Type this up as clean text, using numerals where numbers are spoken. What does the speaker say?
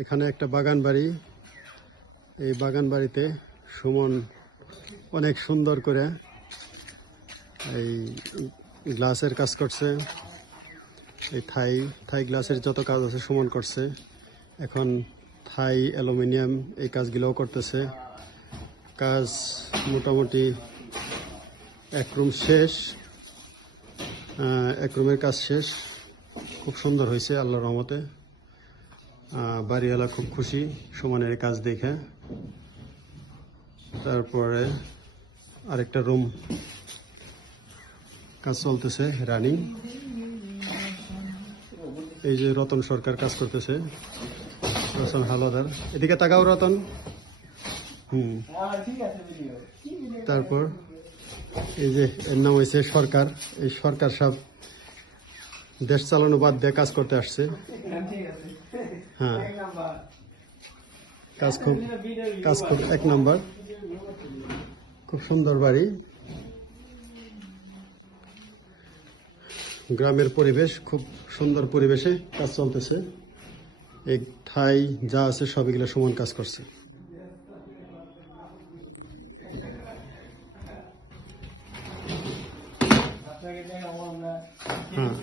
এখানে একটা বাগান বাড়ি। এই বাগান বাড়িতে সুমন অনেক সুন্দর করে এই গ্লাসের কাজ করছে। এই থাই গ্লাসের যত কাজ আছে সুমন করছে। এখন থাই অ্যালুমিনিয়াম এই কাজগুলোও করতেছে। কাজ মোটামুটি এক রুম শেষ, এক রুমের কাজ শেষ। খুব সুন্দর হয়েছে আল্লাহর রহমতে। বাড়িওয়ালা খুব খুশি সুমনের কাজ দেখে। তারপরে আরেকটা রুম কাজ চলতেছে রানিং। এই যে রতন সরকার কাজ করতেছে, রতন হালদার। এদিকে তাকাও রতন। তারপর এই যে এর নাম হয়েছে সরকার। এই সরকার সব দেশ চালানো বাদ দিয়ে কাজ করতে আসছে। হ্যাঁ, কাজ খুব এক নম্বর। খুব সুন্দর বাড়ি, গ্রামের পরিবেশ, খুব সুন্দর পরিবেশে কাজ চলতেছে। এই ঠাই যা আছে সবগুলো সমান কাজ করছে। হ্যাঁ।